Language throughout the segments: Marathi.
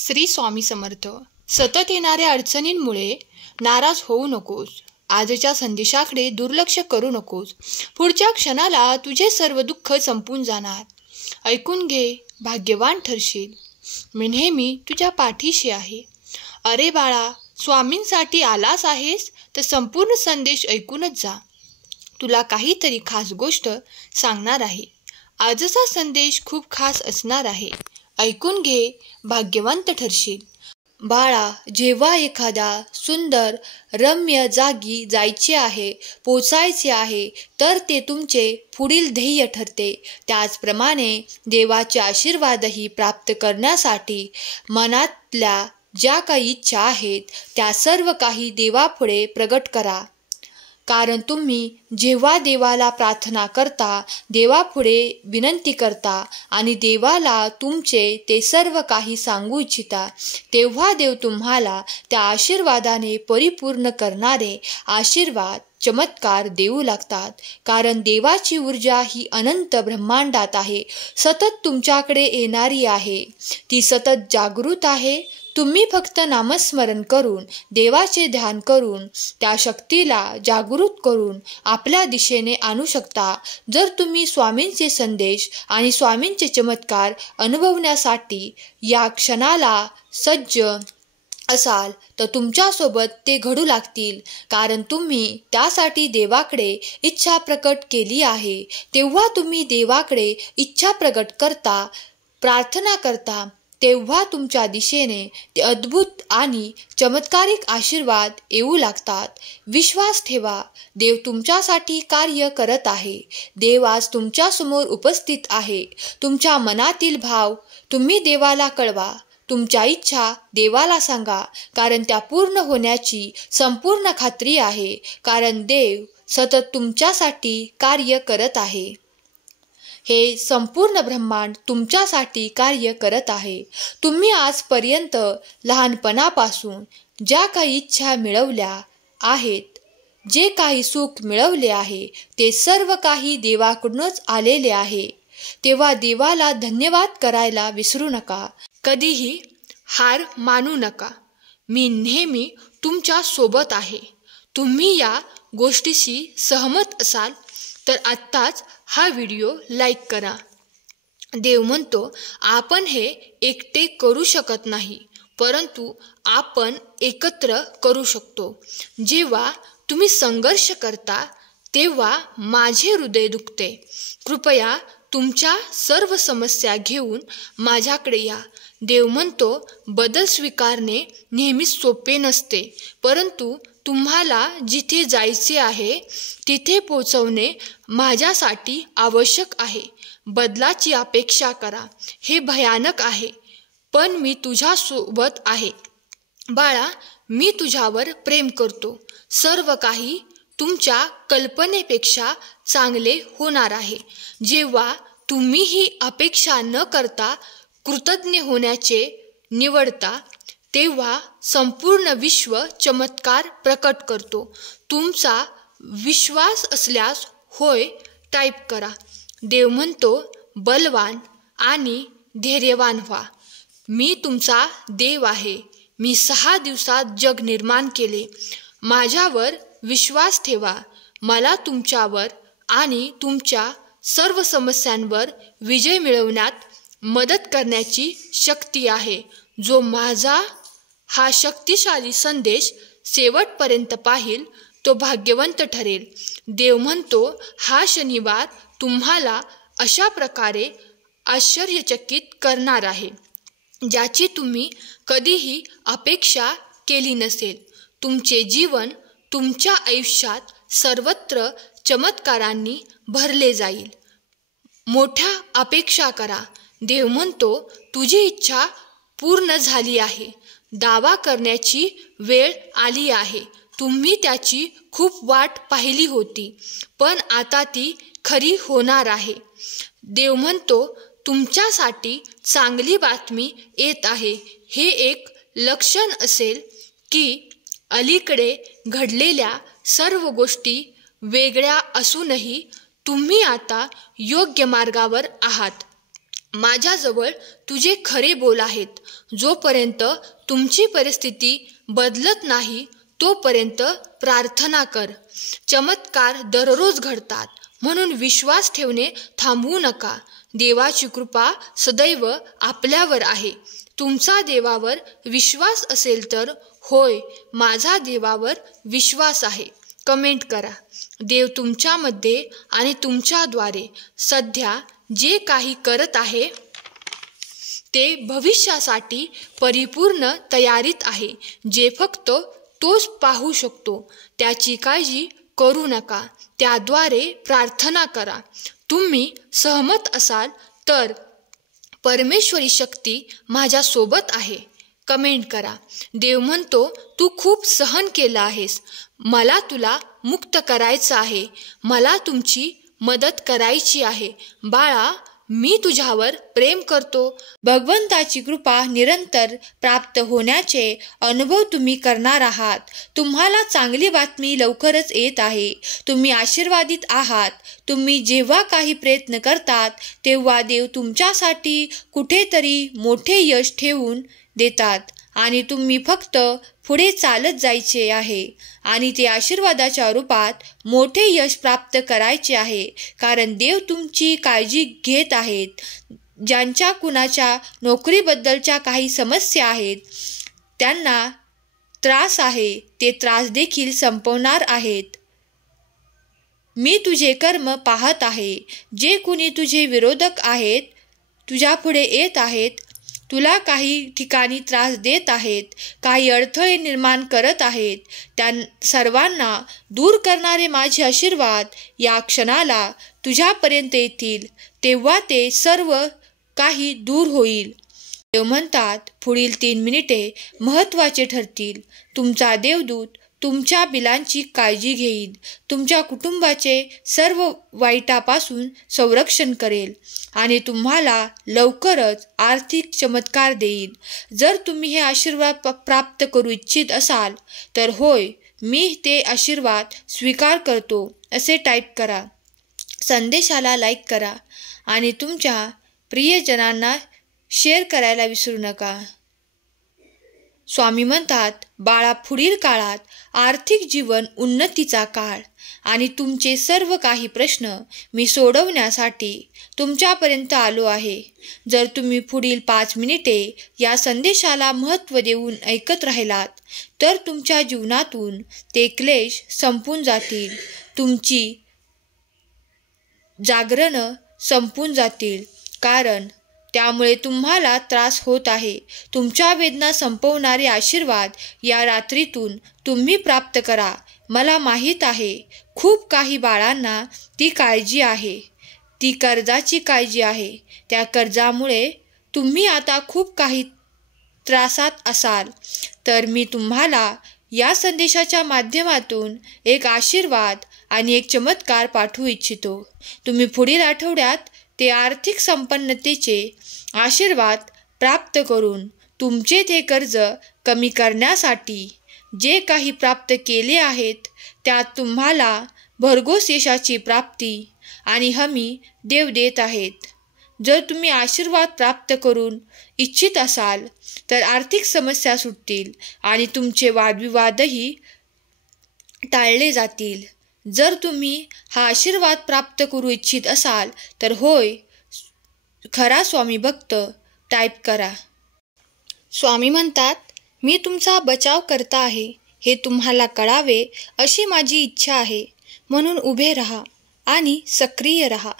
श्री स्वामी समर्थ. सतत येणाऱ्या अडचणींमुळे नाराज होऊ नकोस. आजच्या संदेशाकडे दुर्लक्ष करू नकोस. पुढच्या क्षणाला तुझे सर्व दुःख संपून जाणार. ऐकून घे, भाग्यवान ठरशील. मी नेहमी तुझ्या पाठीशी आहे. अरे बाळा, स्वामींसाठी आलास आहेस तर संपूर्ण संदेश ऐकूनच जा. तुला काहीतरी खास गोष्ट सांगणार आहे. आजचा संदेश खूप खास असणार आहे. ऐकून घे, भाग्यवंत ठरशील. बाळा, जेव्हा एखाद्या सुंदर रम्य जागी जायचे आहे, पोचायचे आहे, तर ते तुमचे पुढील ध्येय ठरते. त्याचप्रमाणे देवाचे आशीर्वादही प्राप्त करण्यासाठी मनातल्या ज्या काही इच्छा आहेत त्या सर्व काही देवापुढे प्रगट करा. कारण तुम्ही जेव्हा देवाला प्रार्थना करता, देवापुढे विनंती करता आणि देवाला तुमचे ते सर्व काही सांगू इच्छिता, तेव्हा देव तुम्हाला त्या आशीर्वादाने परिपूर्ण करणारे आशीर्वाद, चमत्कार देऊ लागतात. कारण देवाची ऊर्जा ही अनंत ब्रह्मांडात आहे, सतत तुमच्याकडे येणारी आहे. ती सतत जागृत आहे. तुम्ही फक्त नामस्मरण करून, देवाचे ध्यान करून, त्या शक्तीला जागृत करून आपल्या दिशेने आणू शकता. जर तुम्ही स्वामींचे संदेश आणि स्वामींचे चमत्कार अनुभवण्यासाठी या क्षणाला सज्ज असाल तर तुमच्यासोबत ते घडू लागतील. कारण तुम्ही त्यासाठी देवाकडे इच्छा प्रकट केली आहे. तेव्हा तुम्ही देवाकडे इच्छा प्रकट करता, प्रार्थना करता, तेव्हा तुमच्या दिशेने ते अद्भुत आणि चमत्कारिक आशीर्वाद येऊ लागतात. विश्वास ठेवा, देव तुमच्यासाठी कार्य करत आहे. देव आज तुमच्यासमोर उपस्थित आहे. तुमच्या मनातील भाव तुम्ही देवाला कळवा. तुमच्या इच्छा देवाला सांगा, कारण त्या पूर्ण होण्याची संपूर्ण खात्री आहे. कारण देव सतत तुमच्यासाठी कार्य करत आहे. हे संपूर्ण ब्रह्मांड तुमच्यासाठी कार्य करत आहे. तुम्ही आजपर्यंत लहानपणापासून ज्या काही इच्छा मिळवल्या आहेत, जे काही सुख मिळवले आहे, ते सर्व काही देवाकडूनच आलेले आहे. तेव्हा देवाला धन्यवाद करायला विसरू नका. कधीही हार मानू नका. मी नेहमी तुमच्या सोबत आहे. तुम्ही या गोष्टीशी सहमत असाल तर आत्ताच हा व्हिडिओ लाईक करा. देव म्हणतो, आपण हे एकटे करू शकत नाही, परंतु आपण एकत्र करू शकतो. जेव्हा तुम्ही संघर्ष करता तेव्हा माझे हृदय दुखते. कृपया तुमच्या सर्व समस्या घेऊन माझ्याकडे या. देव म्हणतो, बदल स्वीकारणे नेहमीच सोपे नसते, परंतु तुम्हाला जिथे जायचे आहे तिथे पोहोचवणे माझ्यासाठी आवश्यक आहे. बदलाची अपेक्षा करा, हे भयानक आहे, पण मी तुझ्यासोबत आहे. बाळा, मी तुझ्यावर प्रेम करतो. सर्व काही तुमच्या कल्पनेपेक्षा चांगले होणार आहे. जेव्हा तुम्ही ही अपेक्षा न करता कृतज्ञ होण्याचे निवडता, तेव्हा संपूर्ण विश्व चमत्कार प्रकट करतो. तुमचा विश्वास असल्यास होय टाईप करा. देव म्हणतो, बलवान आणि धैर्यवान व्हा. मी तुमचा देव आहे. मी 6 दिवसात जग निर्माण केले. माझ्यावर विश्वास ठेवा. मला तुमच्यावर आणि तुमच्या सर्व समस्यांवर विजय मिळवण्यात मदत करण्याची शक्ती आहे. जो माझा हा शक्तिशाली संदेश शेवटपर्यंत पाहिल तो भाग्यवंत ठरेल. देव म्हणतो, हा शनिवार तुम्हाला अशा प्रकारे आश्चर्यचकित करणार आहे, ज्याची तुम्ही कधीही अपेक्षा केली नसेल. तुमचे जीवन, तुमच्या आयुष्यात सर्वत्र चमत्कारांनी भरले जाईल. मोठ्या अपेक्षा करा. देव म्हणतो, तुझी इच्छा पूर्ण झाली आहे. दावा करण्याची वेळ आली आहे. तुम्ही त्याची खूप वाट पाहिली होती, पण आता ती खरी होणार आहे. देव म्हणतो, तुमच्यासाठी चांगली बातमी येत आहे. हे एक लक्षण असेल की अलीकडे घडलेल्या सर्व गोष्टी वेगळ्या असूनही तुम्ही आता योग्य मार्गावर आहात. माझ्याजवळ तुझे खरे बोल आहेत. जोपर्यंत तुमची परिस्थिती बदलत नाही तोपर्यंत प्रार्थना कर. चमत्कार दररोज घडतात, म्हणून विश्वास ठेवणे थांबवू नका. देवाची कृपा सदैव आपल्यावर आहे. तुमचा देवावर विश्वास असेल तर होय, माझा देवावर विश्वास आहे कमेंट करा. देव तुमच्यामध्ये आणि तुमच्याद्वारे सध्या जे काही करत आहे ते भविष्यासाठी परिपूर्ण तयारीत आहे. जे फक्त तोच पाहू शकतो. त्याची काळजी करू नका. त्याद्वारे प्रार्थना करा. तुम्ही सहमत असाल तर परमेश्वरी शक्ती माझ्यासोबत आहे कमेंट करा. देव म्हणतो, तू खूप सहन केलं आहेस. मला तुला मुक्त करायचं आहे. मला तुमची मदत करायची आहे. बाळा, मी तुझ्यावर प्रेम करतो. भगवंताची कृपा निरंतर प्राप्त होण्याचे अनुभव तुम्ही करणार आहात. तुम्हाला चांगली बातमी लवकरच येत आहे. तुम्ही आशीर्वादित आहात. तुम्ही जेव्हा काही प्रयत्न करतात तेव्हा देव तुमच्यासाठी कुठेतरी मोठे यश ठेवून देतात आणि तुम्ही फक्त पुढे चालत जायचे आहे आणि ते आशीर्वादाच्या रूपात मोठे यश प्राप्त करायचे आहे. कारण देव तुमची काळजी घेत आहेत. ज्यांच्या कुणाच्या नोकरीबद्दलच्या काही समस्या आहेत, त्यांना त्रास आहे, ते त्रास देखील संपवणार आहेत. मी तुझे कर्म पाहत आहे. जे कुणी तुझे विरोधक आहेत, तुझ्यापुढे येत आहेत, तुला काही ठिकाणी त्रास देत आहेत, काही अडथळे निर्माण करत आहेत, त्या सर्वांना दूर करणारे माझे आशीर्वाद या क्षणाला तुझ्यापर्यंत येतील. तेव्हा ते सर्व काही दूर होईल. देव म्हणतात, पुढील 3 मिनिटे महत्त्वाचे ठरतील. तुमचा देवदूत तुमच्या बिलांची काळजी घेईल. तुमच्या कुटुंबाचे सर्व वाईटापासून संरक्षण करेल आणि तुम्हाला लवकरच आर्थिक चमत्कार देईल. जर तुम्ही हे आशीर्वाद प्राप्त करू इच्छित असाल तर होय, मी ते आशीर्वाद स्वीकार करतो असे टाईप करा. संदेशाला लाईक करा आणि तुमच्या प्रियजनांना शेअर करायला विसरू नका. स्वामी म्हणतात, बाळा, पुढील काळात आर्थिक जीवन उन्नतीचा काळ आणि तुमचे सर्व काही प्रश्न मी सोडवण्यासाठी तुमच्यापर्यंत आलो आहे. जर तुम्ही पुढील 5 मिनिटे या संदेशाला महत्त्व देऊन ऐकत राहिलात तर तुमच्या जीवनातून ते क्लेश संपून जातील. तुमची जागरणं संपून जातील, कारण त्यामुळे तुम्हाला त्रास होत आहे. तुमच्या वेदना संपवणारे आशीर्वाद या रात्रीतून तुम्ही प्राप्त करा. मला माहीत आहे, खूप काही बाळांना ती काळजी आहे, ती कर्जाची काळजी आहे. त्या कर्जामुळे तुम्ही आता खूप काही त्रासात असाल. तर मी तुम्हाला या संदेशाच्या माध्यमातून एक आशीर्वाद आणि एक चमत्कार पाठवू इच्छितो. तुम्ही पुढील आठवड्यात ते आर्थिक संपन्नतेचे आशीर्वाद प्राप्त करून तुमचे ते कर्ज कमी करण्यासाठी जे काही प्राप्त केले आहेत त्यात तुम्हाला भरघोस यशाची प्राप्ती आणि हमी देव देत आहेत. जर तुम्ही आशीर्वाद प्राप्त करून इच्छित असाल तर आर्थिक समस्या सुटतील आणि तुमचे वादविवादही टाळले जातील. जर तुम्ही हा आशीर्वाद प्राप्त करू इच्छित असाल तर होय, खरा स्वामी भक्त टाईप करा. स्वामी म्हणतात, मी तुमचा बचाव करता आहे हे तुम्हाला कळावे अशी माझी इच्छा आहे. म्हणून उभे राहा आणि सक्रिय राहा.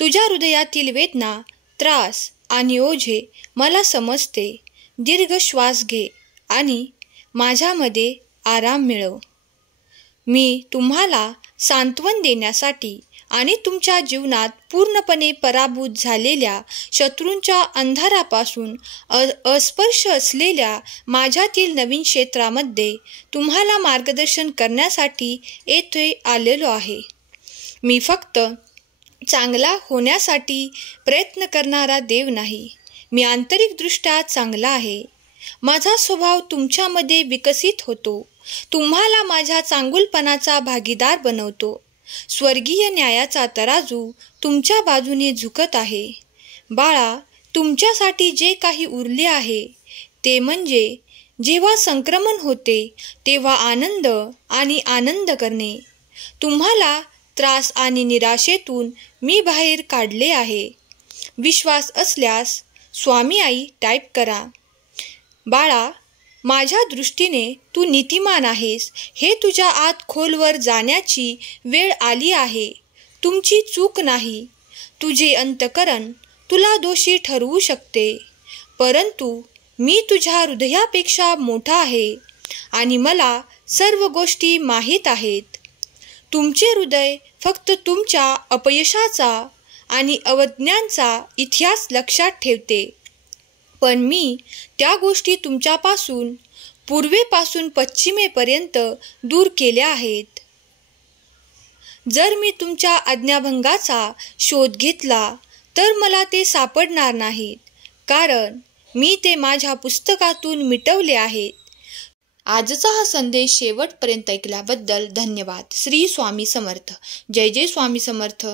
तुझ्या हृदयातील वेदना, त्रास आणि ओझे मला समजते. दीर्घ श्वास घे आणि माझ्यामध्ये आराम मिळव. मी तुम्हाला सांत्वन देण्यासाठी आणि तुमच्या जीवनात पूर्णपणे पराभूत झालेल्या शत्रूंच्या अंधारापासून अस्पर्श असलेल्या माझ्यातील नवीन क्षेत्रामध्ये तुम्हाला मार्गदर्शन करण्यासाठी येथे आलेलो आहे. मी फक्त चांगला होण्यासाठी प्रयत्न करणारा देव नाही. मी आंतरिकदृष्ट्या चांगला आहे. माझा स्वभाव तुमच्यामध्ये विकसित होतो. तुम्हाला माझ्या चांगुलपणाचा भागीदार बनवतो. स्वर्गीय न्यायाचा तराजू तुमच्या बाजूने झुकत आहे. बाळा, तुमच्यासाठी जे काही उरले आहे ते म्हणजे जेव्हा संक्रमण होते तेव्हा आनंद आणि आनंद करणे. तुम्हाला त्रास आणि निराशेतून मी बाहेर काढले आहे. विश्वास असल्यास स्वामी आई टाईप करा. बाळा, माझ्या दृष्टीने तू नीतिमान आहेस. हे तुझ्या आत खोलवर जाण्याची वेळ आली आहे. तुमची चूक नाही. तुझे अंतःकरण तुला दोषी ठरवू शकते, परंतु मी तुझ्या हृदयापेक्षा मोठा आहे आणि मला सर्व गोष्टी माहीत आहेत. तुमचे हृदय फक्त तुमच्या अपयशाचा आणि अवज्ञांचा इतिहास लक्षात ठेवते, पण मी त्या गोष्टी तुमच्यापासून पूर्वेपासून पश्चिमेपर्यंत दूर केल्या आहेत. जर मी तुमच्या आज्ञाभंगाचा शोध घेतला तर मला ते सापडणार नाहीत, कारण मी ते माझ्या पुस्तकातून मिटवले आहेत. आजचा हा संदेश शेवटपर्यंत ऐकल्याबद्दल धन्यवाद. श्री स्वामी समर्थ. जय जय स्वामी समर्थ.